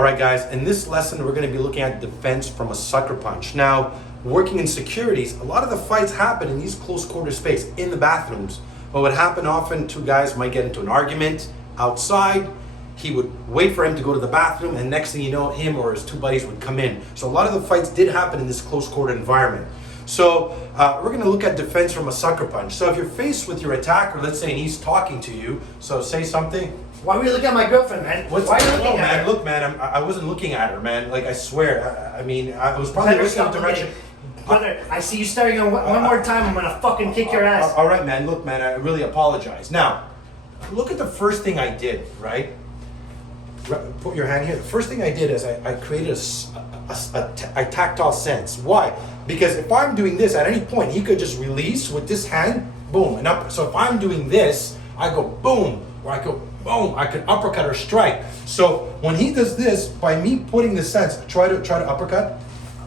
All right, guys, in this lesson, we're gonna be looking at defense from a sucker punch. Now, working in securities, a lot of the fights happen in these close quarter space, in the bathrooms. What would happen often, two guys might get into an argument outside. He would wait for him to go to the bathroom, and next thing you know, him or his two buddies would come in. So a lot of the fights did happen in this close quarter environment. So we're gonna look at defense from a sucker punch. So if you're faced with your attacker, let's say, and he's talking to you, so say something. Why were you looking at my girlfriend, man? Why are you looking at her? Look, man, I wasn't looking at her, man. Like, I swear. I mean, I was probably looking in the direction. Brother, I see you staring at one more time, I'm gonna fucking kick your ass. All right, man. Look, man, I really apologize. Now, look at the first thing I did, right? Put your hand here. The first thing I did is I created a tactile sense. Why? Because if I'm doing this at any point, he could just release with this hand, boom, and up. So if I'm doing this, I go boom, or I go boom, I could uppercut or strike. So when he does this, by me putting the sense, try to uppercut,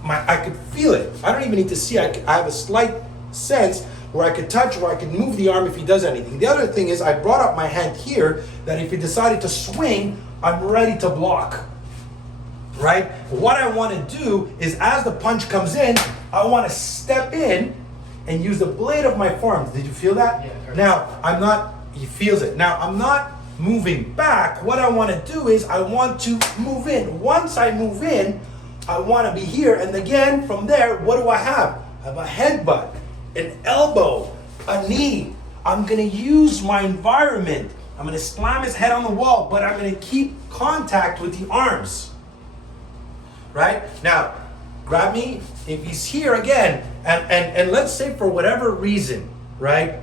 I could feel it. I don't even need to see. I have a slight sense where I could touch, where I could move the arm if he does anything. The other thing is I brought up my hand here that if he decided to swing, I'm ready to block, right? What I want to do is as the punch comes in, I want to step in and use the blade of my forearm. Did you feel that? Yeah. Now, he feels it. Now, I'm not moving back. What I want to do is I want to move in. Once I move in, I want to be here. And again, from there, what do I have? I have a headbutt, an elbow, a knee. I'm going to use my environment. I'm going to slam his head on the wall, but I'm going to keep contact with the arms. Right? Now, grab me. If he's here again, and let's say for whatever reason, right,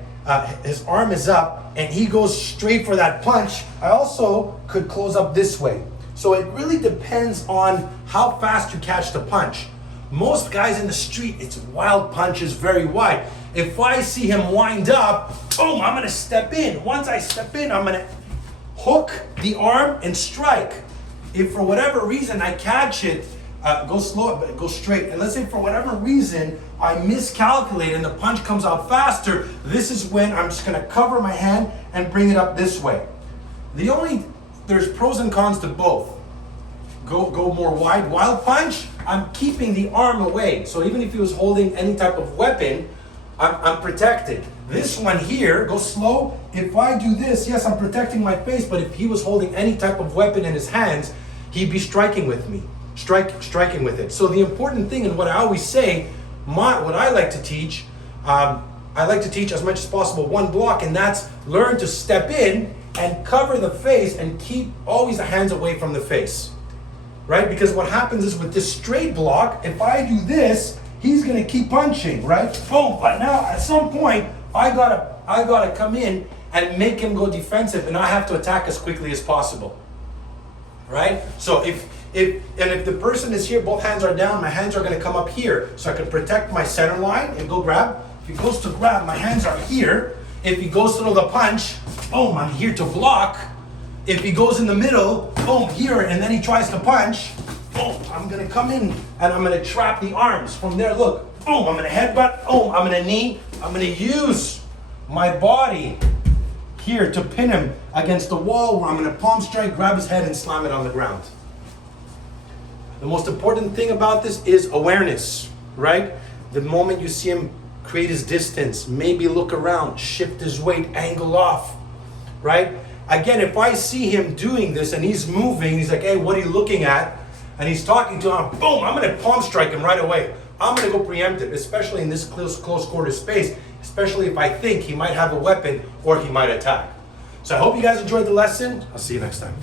his arm is up and he goes straight for that punch, I also could close up this way. So it really depends on how fast you catch the punch. Most guys in the street, it's wild punches, very wide. If I see him wind up, boom, I'm gonna step in. Once I step in, I'm gonna hook the arm and strike. If for whatever reason I catch it, go slow, but go straight. And let's say for whatever reason I miscalculate and the punch comes out faster, this is when I'm just gonna cover my hand and bring it up this way. There's pros and cons to both. Go more wide, wild punch, I'm keeping the arm away. So even if he was holding any type of weapon, I'm protected. This one here, go slow. If I do this, yes, I'm protecting my face, but if he was holding any type of weapon in his hands, he'd be striking with me, striking with it. So the important thing, and what I always say, what I like to teach, I like to teach as much as possible one block, and that's learn to step in and cover the face and keep always the hands away from the face, right? Because what happens is with this straight block, if I do this, he's gonna keep punching, right? Boom, but now at some point, I gotta come in and make him go defensive, and I have to attack as quickly as possible, right? So if the person is here, both hands are down, my hands are gonna come up here, so I can protect my center line and go grab. If he goes to grab, my hands are here. If he goes to throw the punch, boom, I'm here to block. If he goes in the middle, boom, here, and then he tries to punch, boom, I'm gonna come in and I'm gonna trap the arms. From there, look, boom, I'm gonna headbutt, boom, I'm gonna knee, I'm gonna use my body here to pin him against the wall, where I'm gonna palm strike, grab his head, and slam it on the ground. The most important thing about this is awareness, right? The moment you see him create his distance, maybe look around, shift his weight, angle off, right? Again, if I see him doing this and he's moving, he's like, hey, what are you looking at? And he's talking to him, boom, I'm gonna palm strike him right away. I'm gonna go preemptive, especially in this close quarter space, especially if I think he might have a weapon or he might attack. So I hope you guys enjoyed the lesson. I'll see you next time.